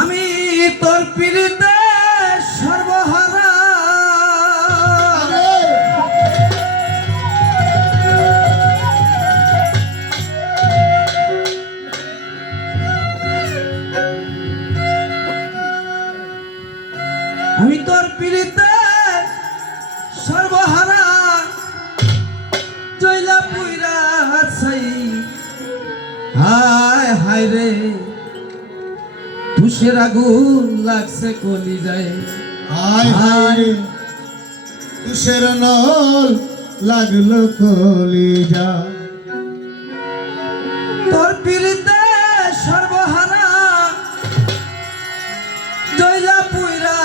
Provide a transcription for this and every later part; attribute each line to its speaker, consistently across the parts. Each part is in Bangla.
Speaker 1: আমি তোর পীড়িতে সর্বহারা। আমি তোর পীড়িতে সর্বহারা। চইলা পুইরা হাসাই হায় হায় রে। মানুষের আগুন লাগছে কলি যায়
Speaker 2: হায়। হায়। কিসের নল লাগল কলি যা
Speaker 1: তোর পিড়িতে সর্বহারা জয়লা পুইরা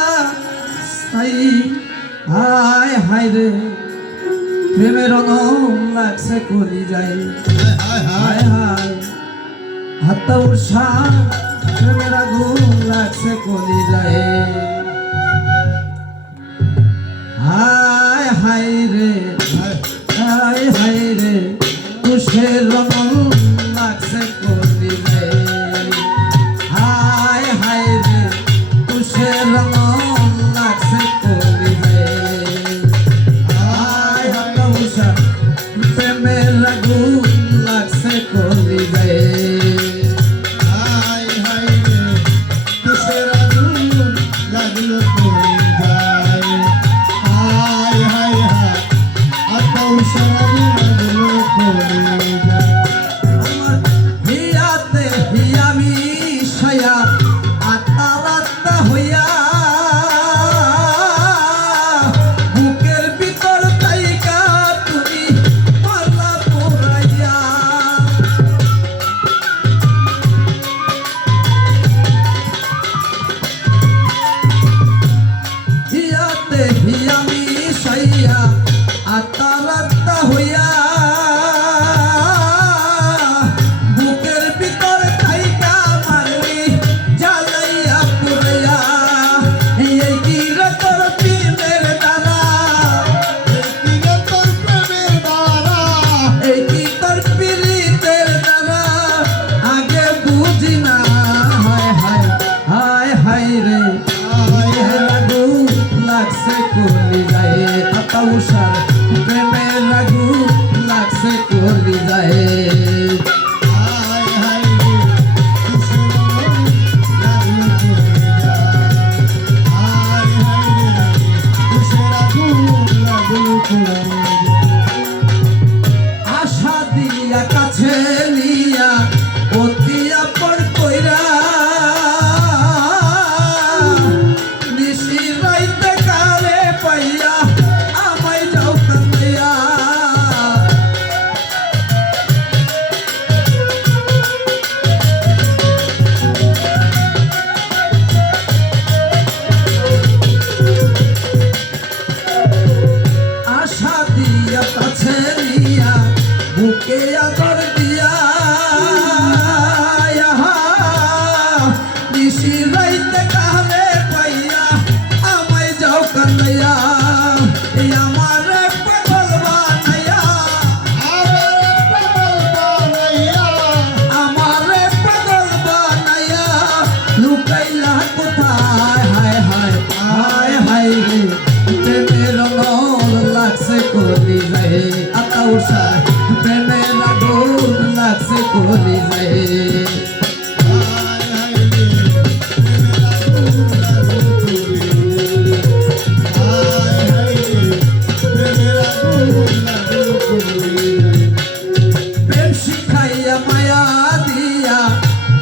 Speaker 1: সাই হায় হায় রে প্রেমের অনম লাগছে কলি যায়
Speaker 2: হায়। হায়
Speaker 1: হায়। হাতটা উৎসাহ প্রেমের আগুন লাগছে কলি যায়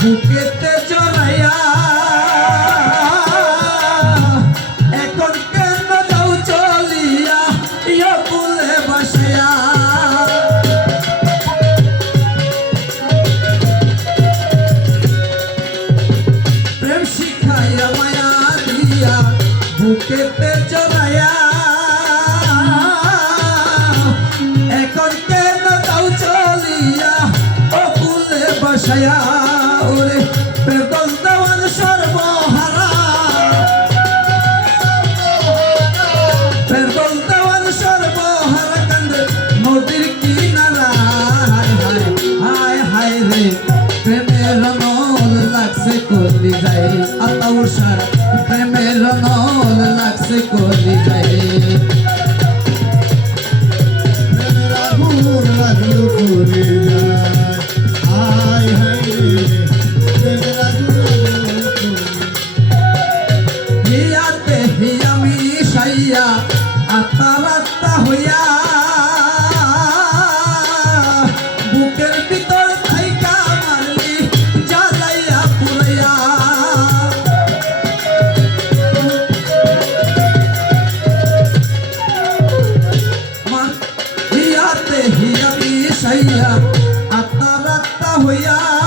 Speaker 1: বুকেতে চড়াইয়া এখন কেন যাও চলিয়া ইয়া বলে বাসিয়া প্রেম শিখাইয়া মায়া দিয়া, বুকেতে চড়াইয়া এখন কেন যাও চলিয়া, ও বলে বাসায়া আতাউসার প্রেমের নল লাগছে কলি যাই
Speaker 2: প্রেমের আগুন লাগল করে
Speaker 1: হিয়াতে হিয়ামি সাইয়া আত্মা রাত্তা হইয়া বুকের ভিতর থাইকা মারলি আত্মা হইয়া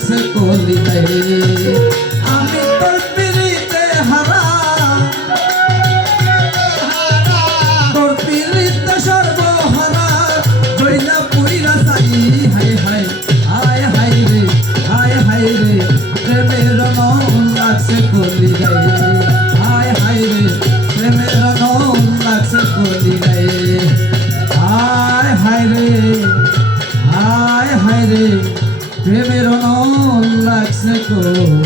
Speaker 1: লাগছে কলিতে আমি তোর পিড়িতে হারা। তোর পিড়িতে সর্বহারা। জৈলা পুইরা সাই হাই হাই হায় হাই রে, হায় হাই রে। প্রেমের মন লাগছে কলিতে হায় হাই রে, প্রেমের মন লাগছে কলিতে 因为。